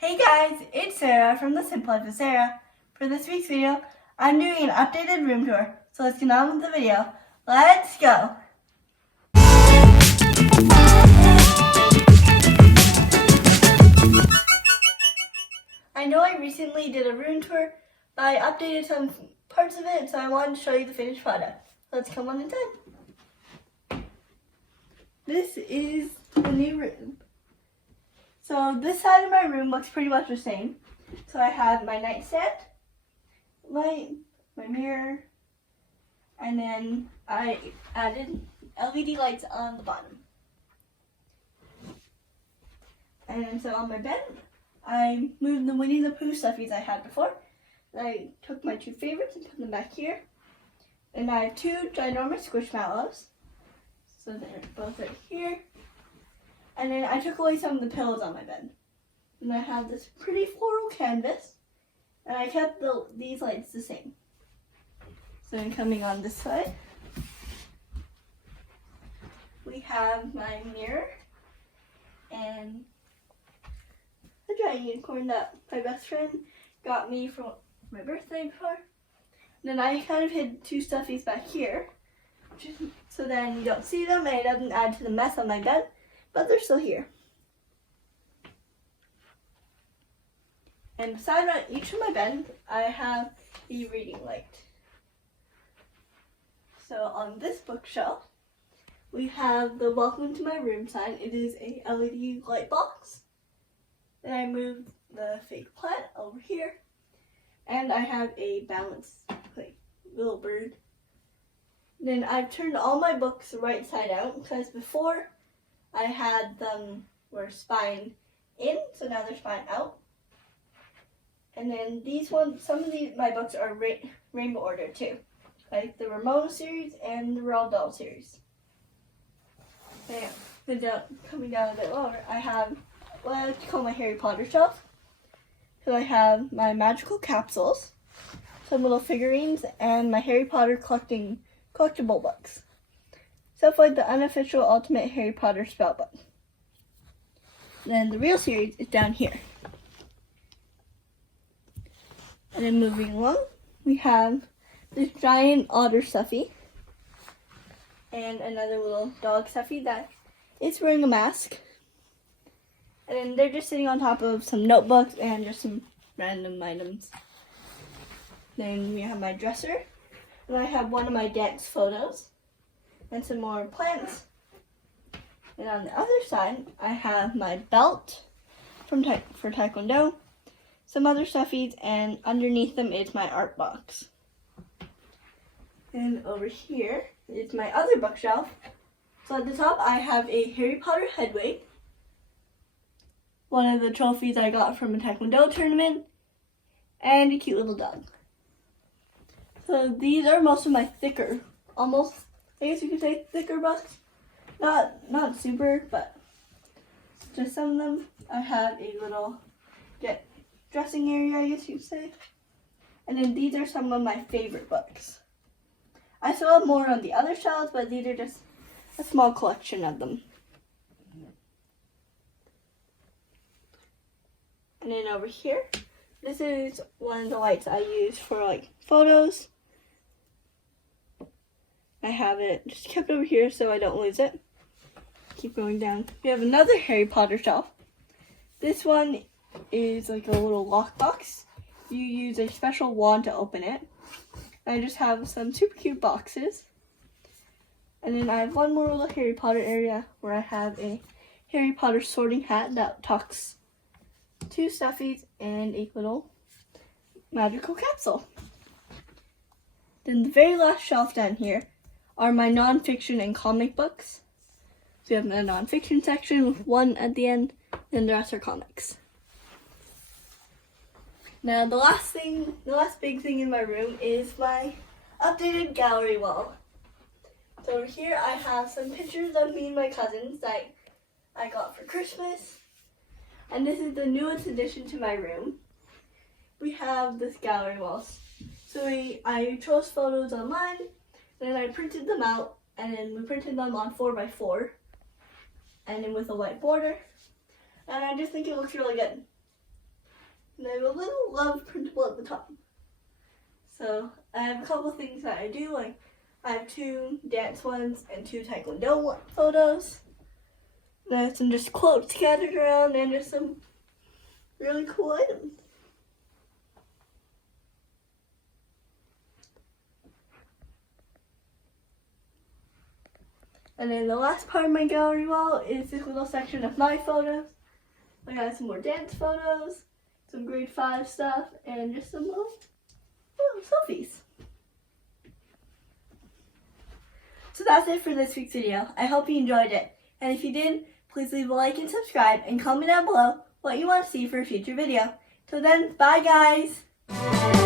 Hey guys, it's Sarah from The Simple Life of Sarah. For this week's video, I'm doing an updated room tour. So let's get on with the video. Let's go! I know I recently did a room tour, but I updated some parts of it, so I wanted to show you the finished product. Let's come on inside. This is the new room. So this side of my room looks pretty much the same. So I have my nightstand, light, my mirror, and then I added LED lights on the bottom. And then so on my bed, I moved the Winnie the Pooh stuffies I had before. I took my two favorites and put them back here. And I have two ginormous squishmallows. So they're both right here. And then I took away some of the pillows on my bed. And I have this pretty floral canvas. And I kept these lights the same. So then coming on this side, we have my mirror and a giant unicorn that my best friend got me for my birthday before. And then I kind of hid two stuffies back here, so then you don't see them and it doesn't add to the mess on my bed. But they're still here. And beside each of my beds, I have the reading light. So on this bookshelf, we have the Welcome to My Room sign. It is a LED light box. Then I moved the fake plant over here. And I have a balanced little bird. Then I've turned all my books right side out because before I had them were spine in, so now they're spine out. And then these ones, some of my books are rainbow order too, like the Ramona series and the Roald Dahl series. And coming down a bit lower, I have what I like to call my Harry Potter shelf. So I have my magical capsules, some little figurines, and my Harry Potter collectible books. Stuff like the unofficial Ultimate Harry Potter spellbook. Then the real series is down here. And then moving along, we have this giant otter stuffy and another little dog stuffy that is wearing a mask. And then they're just sitting on top of some notebooks and just some random items. Then we have my dresser, and I have one of my dance photos. And some more plants. And on the other side, I have my belt for Taekwondo, some other stuffies, and underneath them is my art box. And over here is my other bookshelf. So at the top, I have a Harry Potter head weight, one of the trophies I got from a Taekwondo tournament, and a cute little dog. So these are most of my thicker, I guess you could say thicker books. Not super, but just some of them. I have a little dressing area, I guess you'd say. And then these are some of my favorite books. I still have more on the other shelves, but these are just a small collection of them. And then over here, this is one of the lights I use for photos. I have it just kept over here so I don't lose it. Keep going down. We have another Harry Potter shelf. This one is like a little lockbox. You use a special wand to open it. I just have some super cute boxes. And then I have one more little Harry Potter area where I have a Harry Potter sorting hat that talks, two stuffies, and a little magical capsule. Then the very last shelf down here are my nonfiction and comic books. So we have a nonfiction section with one at the end, and the rest are comics. Now the last big thing in my room is my updated gallery wall. So over here I have some pictures of me and my cousins that I got for Christmas. And this is the newest addition to my room. We have this gallery wall. So I chose photos online. Then I printed them out, and then we printed them on 4x4, and then with a white border. And I just think it looks really good. And I have a little love printable at the top. So I have a couple things that I do. Like I have 2 dance ones and 2 Taekwondo photos. And I have some just quotes scattered around and just some really cool items. And then the last part of my gallery wall is this little section of my photos. I got some more dance photos, some grade 5 stuff, and just some little selfies. So that's it for this week's video. I hope you enjoyed it. And if you did, please leave a like and subscribe and comment down below what you want to see for a future video. Till then, bye guys!